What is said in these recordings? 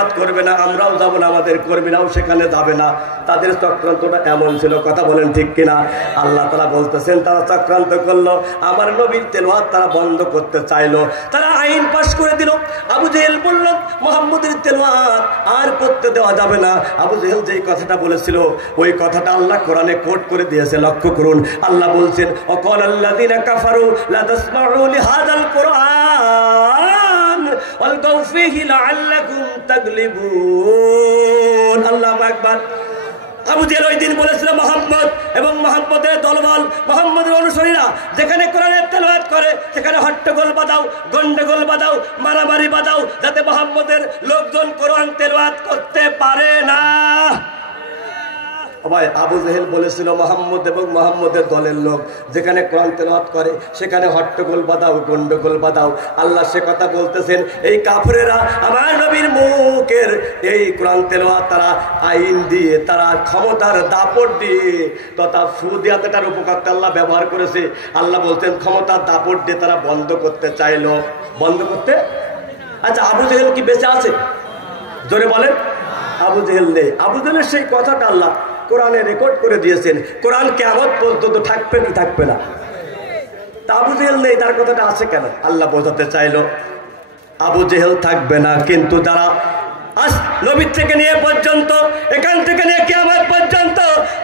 তেলাওয়াত করবে না, আমরাও যাব না, আমাদের কর্মীরাও সেখানে যাবে না। তাদের চক্রান্তটা এমন ছিল, কথা বলেন ঠিক কিনা? আল্লাহ তাআলা বলতেছেন তারা চক্রান্ত করলো, আমার নবীর তেলাওয়াত তারা বন্ধ করতে চাইলো, তারা আইন পাশ করে দিল। আবু জেহেল বলল মুহাম্মদের তেলাওয়াত আর পড়তে দেওয়া যাবে না। আবু জেহেল যেই কথাটা বলেছিল ওই কথাটা আল্লাহ কোরআনে কোট করে দিয়েছে। লক্ষ্য করুন, আল্লাহ বলছেন ওয়াকাল আল্লাযিনা কাফারু লা তাসমাউ লিহাযাল কুরআন ওয়ালগাউ ফীহি লাআল্লাকুম তাগলিবুন। আল্লাহু আকবার। আবু জেহেল ওই দিন বলেছিল মুহাম্মদ এবং মুহাম্মদের দলবল, মুহাম্মদের অনুসারীরা যেখানে কোরআনের তেলাওয়াত করে সেখানে হট্টগোল বাজাও, গন্ডগোল বাজাও, মারামারি বাজাও, যাতে মুহাম্মদের লোকজন কোরআন তেলাওয়াত করতে পারে না। ভাই আবু জেহেল বলেছিল মুহাম্মদ এবং মুহাম্মদের দলের লোক যেখানে কোরআন তেলাওয়াত করে সেখানে হট্টগোল বাঁধাও, গন্ডগোল বাঁধাও। আল্লাহ সে কথা বলতেছেন এই কাফেরেরা আমার নবীর মুখের এই কোরআন তেলাওয়াত তারা আইন দিয়ে, তারা ক্ষমতার দাপট দিয়ে তথা সুদিয়াতেটার উপকারটা আল্লাহ ব্যবহার করেছে। আল্লাহ বলতেন ক্ষমতার দাপট দিয়ে তারা বন্ধ করতে চাইলো। বন্ধ করতে, আচ্ছা আবু জেহেল কি বেঁচে আছে? জোরে বলেন। আবু জেহেল নেই। আবু জেহেলের সেই কথাটা আল্লাহ কোরআনে রেকর্ড করে দিয়েছেন। কোরআন কিয়ামত পর্যন্ত থাকবে কি থাকবে না? তা আবু জেহেল নেই, তার কথাটা আছে কেন? আল্লাহ বোঝাতে চাইলো আবু জেহেল থাকবে না, কিন্তু যারা আজ নবীর থেকে নিয়ে পর্যন্ত, এখান থেকে নিয়ে কিয়ামত পর্যন্ত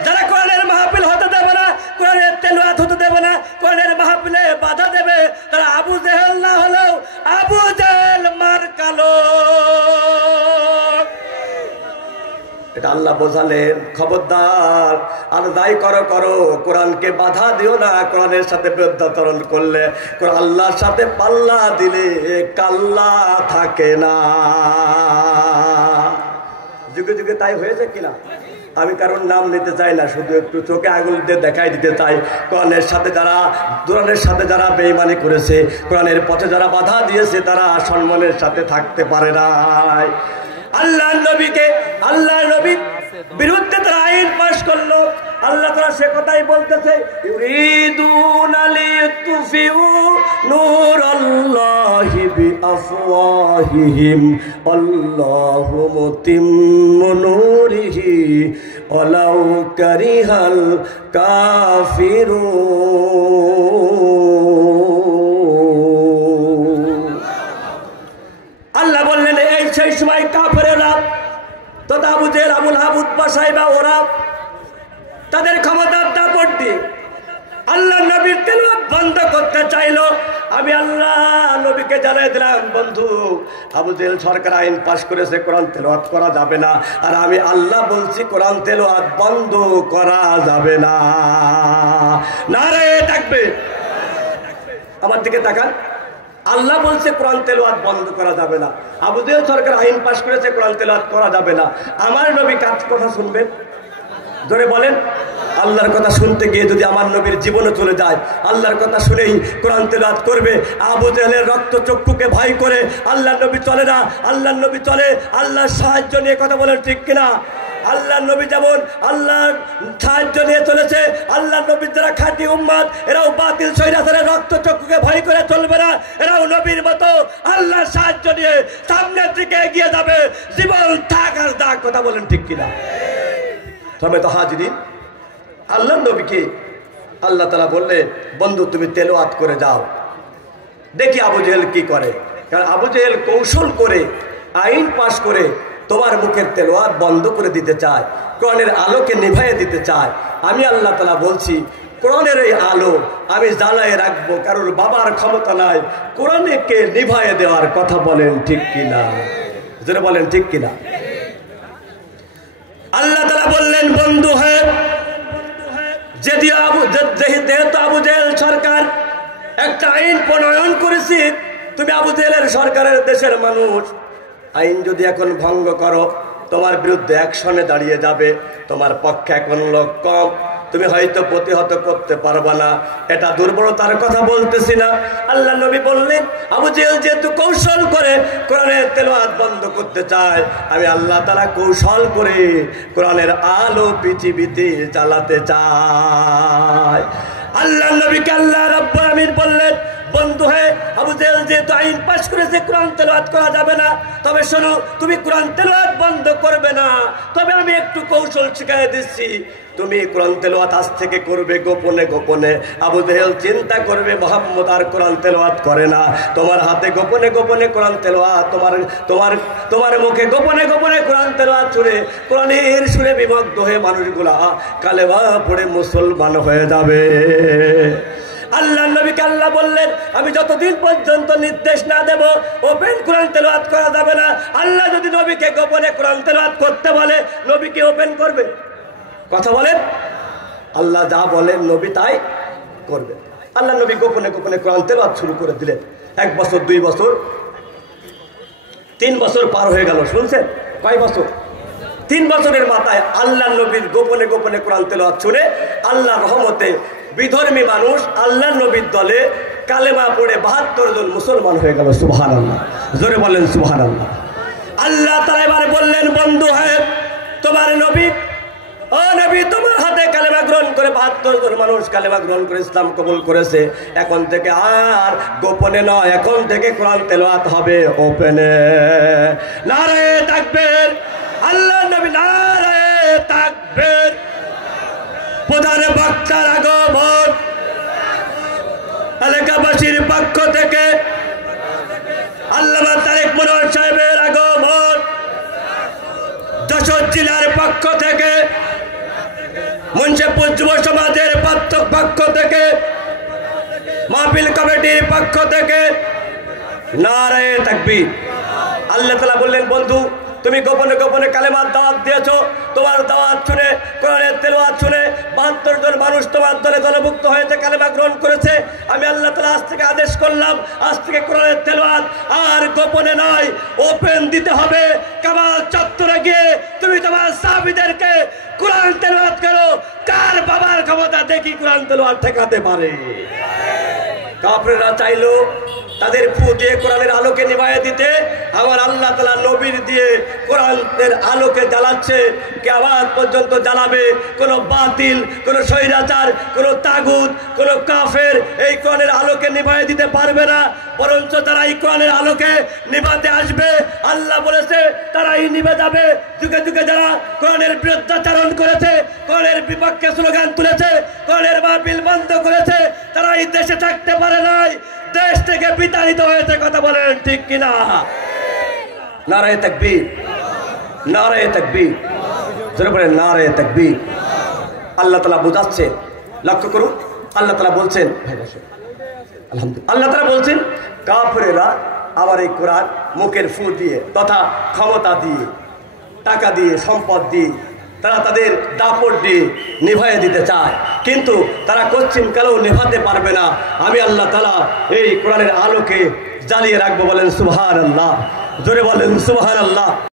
যারা কোরআনের মাহফিল হতে দেবে না, কোরআনের তেলাওয়াত হতে দেবে না, কোরআনের মাহফিলে বাধা দেবে, তারা আবু জেহেল না হলেও আবু জেহেল মার্কালো। এটা আল্লাহ বোঝালেন খবরদার আর যাই করো করো কোরআনকে বাধা দিও না। কোরআনের সাথে বিরুদ্ধাচরণ করলে আল্লাহর সাথে পাল্লা দিলে কাল্লা থাকে না। যুগে যুগে তাই হয়েছে কিনা? আমি কারণ নাম নিতে চাই না, শুধু একটু চোখে আঙুল দিয়ে দেখাই দিতে চাই। কোরআনের সাথে যারা বেঈমানি করেছে, কোরআনের পথে যারা বাধা দিয়েছে তারা সম্মানের সাথে থাকতে পারে নাই। আল্লাহ নবীর বিরুদ্ধে তারা আইন পাশ করলো। আল্লাহ তাআলা সে কথাই বলতেছে ইউরিদুনা লিতুফিউ নূরাল্লাহি বিআফওয়াহিহিম আল্লাহু মুতিম্মু নূরিহি ওয়ালাউ কারিহাল কাফিরুন। আল্লাহ বললেন এই সেই সময় কাফেরেরা তথা আবু জেহেল, আবুল আহাব, উতবা, সাইবা ওরা তাদের ক্ষমতার দাপট দিয়ে আল্লাহ নবীর তেলাওয়াত বন্ধ করতে চাইলো। আমি আল্লাহ নবীকে জানাই দিলাম বন্ধু আবু জেহেল সরকার আইন পাশ করেছে কোরআন তেলাওয়াত করা যাবে না, আর আমি আল্লাহ বলছি কোরআন তেলাওয়াত বন্ধ করা যাবে না। নারে তাকবীর। আমার দিকে তাকান। আল্লাহ বলছে কোরআন তেলাওয়াত বন্ধ করা যাবে না, আবু জেহেল সরকার আইন পাশ করেছে কোরআন তেলাওয়াত করা যাবে না। আমার নবী কার কথা শুনবেন? ধরে বলেন। আল্লাহর কথা শুনতে গিয়ে যদি আমার নবীর জীবনে চলে যায়, আল্লাহর কথা শুনেই কোরআন তেলাওয়াত করবে। আবু জেহেলের রক্ত চক্ষুকে ভয় করে আল্লাহর নবী চলে না, আল্লাহর নবী চলে আল্লাহর সাহায্য নিয়ে। কথা বলেন ঠিক কিনা? আল্লাহর নবী যেমন আল্লাহর সাহায্য নিয়ে চলেছে, আল্লাহর নবীর যারা খাঁটি উম্মত এরাও বাতিল শয়তানের রক্ত চক্ষুকে ভয় করে চলবে না। এরাও নবীর মতো আল্লাহর সাহায্য নিয়ে সামনের দিকে এগিয়ে যাবে, জীবন থাক আর দাগ। কথা বলেন ঠিক কিনা? তবে তো হাজিরিন, আল্লাহর নবীকে আল্লাহ তাআলা বললে বন্ধু তুমি তেলাওয়াত করে যাও, দেখি আবু জেহেল কি করে। কারণ আবু জেহেল কৌশল করে আইন পাশ করে তোমার মুখের তেলাওয়াত বন্ধ করে দিতে চায়, কোরআনের আলোকে নিভাইয়ে দিতে চায়। আমি আল্লাহ তাআলা বলছি কোরআনের এই আলো আমি জ্বালায় রাখবো, কারোর বাবার ক্ষমতা নাই কোরআনকে নিভাইয়ে দেওয়ার। কথা বলেন ঠিক কিনা? যারা বলেন ঠিক কিনা? আল্লাহ তাআলা বললেন বন্ধু হয় যেহেতু আবু জেহেল সরকার একটা আইন প্রণয়ন করেছে, তুমি আবু জেহেলের সরকারের দেশের মানুষ, আইন যদি এখন ভঙ্গ করো তোমার বিরুদ্ধে অ্যাকশনে দাঁড়িয়ে যাবে, তোমার পক্ষে এখন লোক কম, তুমি হয়তো প্রতিহত করতে পারবা না। এটা দুর্বলতার কথা বলতেছি না। আল্লাহ নবী বললেন আবু জেহেল যেহেতু কৌশল করে কোরআনের তেলাওয়াত বন্ধ করতে চায়, আমি আল্লাহ তাআলা কৌশল করে কোরআনের আলো পৃথিবীতে জ্বালাতে চাই। আল্লাহ নবীকে আল্লাহ রাব্বুল আলামিন বললেন বন্ধু হয়ে আবু জেহেল যেহেতু আইন পাশ করেছে কোরআন তেলাওয়াত করা যাবে না, তবে শোনো, তুমি কোরআন তেলাওয়াত বন্ধ করবে না, তবে আমি একটু কৌশল শিখিয়ে দিচ্ছি। তুমি কোরআন তেলাওয়াত আজ থেকে করবে গোপনে গোপনে। আবু জেহেল চিন্তা করবে মুহাম্মদ আর কোরআন তেলাওয়াত করে না, তোমার হাতে গোপনে গোপনে কোরআন তেলাওয়াত, তোমার মুখে গোপনে গোপনে কোরআন তেলাওয়াত শুনে, কোরআনের সুরে বিমগ্ন হয়ে মানুষগুলা কালেমা পড়ে মুসলমান হয়ে যাবে। আল্লাহ নবীকে আল্লাহ বললেন, আমি যতদিন পর্যন্ত নির্দেশ না দেব ওপেন কোরআন তেলাওয়াত করা যাবে না। আল্লাহ যদি নবীকে গোপনে কোরআন তেলাওয়াত করতে বলে, নবীকে ওপেন করবে? কথা বলেন, আল্লাহ যা বলেন নবী তাই করবে। আল্লাহ নবী গোপনে গোপনে কোরআন তেলাওয়াত শুরু করে দিলেন। 1 বছর, 2 বছর, 3 বছর পার হয়ে গেল। শুনছেন কয় বছর? 3 বছরের মাথায় আল্লাহ নবীর গোপনে গোপনে কোরআন তেলাওয়াত শুনে আল্লাহ রহমতে বিধর্মী মানুষ আল্লাহ নবীর দলে কালেমা পড়ে 72 জন মুসলমান হয়ে গেল। সুবহানাল্লাহ, জোরে বলেন সুবহানাল্লাহ। আল্লাহ তাআলা এবার বললেন, বন্ধু হয় তোমার নবী, ও নবী, তোমার হাতে কালেমা গ্রহণ করে 72 জন মানুষ কালেমা গ্রহণ করে ইসলাম কবুল করেছে। এখন থেকে আর গোপনে নয়, এখন থেকে কোরআন তেলাওয়াত হবে ওপেনে। নারে তাকবীর, আল্লাহ নবী নারে তাকবীর। প্রধান বক্তার আগমন, এলাকাবাসীর পক্ষ থেকে আল্লামা তারেক মনোহর সাহেবের আগমন, যশোর জেলার পক্ষ থেকে, মুন্সিপুর যুব সমাজের পক্ষ থেকে, মাহফিল কমিটির পক্ষ থেকে নারে তাকবীর। আল্লাহ তাআলা বললেন, বন্ধু তুমি গোপনে গোপনে কালেমার দাওয়াত দিয়েছো, তোমার দাওয়াত শুনে কোরআনের তেলাওয়াত শুনে 72 জন মানুষ তোমার দলে দলভুক্ত হয়েছে, কালেমা গ্রহণ করেছে। আমি আল্লাহ তাআলা আজ থেকে আদেশ করলাম, আজ থেকে কোরআনের তেলাওয়াত আর গোপনে নয়, ওপেন দিতে হবে। কামাল চত্বরে গিয়ে তুমি তোমার সাহাবীদেরকে কোরআন তেলাওয়াত করো। কার বাবার ক্ষমতা দেখি কোরআন তেলাওয়াত ঠেকাতে পারে? কাফেররা চাইলো তাদের ফু দিয়ে কোরআনের আলোকে নিভাইয়ে দিতে, আমার আল্লাহ তাআলা নবীর দিয়ে কোরআনের আলোকে জ্বালাচ্ছে। কিয়ামত পর্যন্ত জ্বালাবে। কোন বাতিল, কোন স্বৈরাচার, কোন তাগুত, কোন কাফের এই কোরআনের আলোকে নিভাইয়ে দিতে পারবে না। বরঞ্চ তারা এই কোরআনের আলোকে নিভাতে আসবে। আল্লাহ বলেছে তারাই নিভে যাবে। যুগে যুগে যারা কোরআনের বিরুদ্ধাচারণ করেছে, কোরআনের বিপক্ষে স্লোগান তুলেছে, কোরআনের মাহফিল বন্ধ করেছে, তারা এই দেশে থাকতে পারে নাই, দেশ থেকে বিতাড়িত হয়েছে। কথা বলেন ঠিক কিনা? নারে তাকবীর, নারে তাকবীর, জোরে বলেন নারে তাকবীর। আল্লাহ তাআলা বুঝাচ্ছে, লক্ষ্য করুন, আল্লাহ তাআলা বলছেন, আলহামদুলিল্লাহ, আল্লাহ তাআলা বলছেন কাফেররা আমার এই কোরআন মুখের ফু দিয়ে তথা ক্ষমতা দিয়ে, টাকা দিয়ে, সম্পদ দিয়ে, তারা তাদের দাপট দিয়ে নিভাইয়ে দিতে চায়, কিন্তু তারা কচ্ছিমকালেও নেভাতে পারবে না। আমি আল্লাহ তাআলা এই কোরআনের আলোকে জ্বালিয়ে রাখবো। বলেন সুবহানাল্লাহ, জোরে বলেন সুবহানাল্লাহ।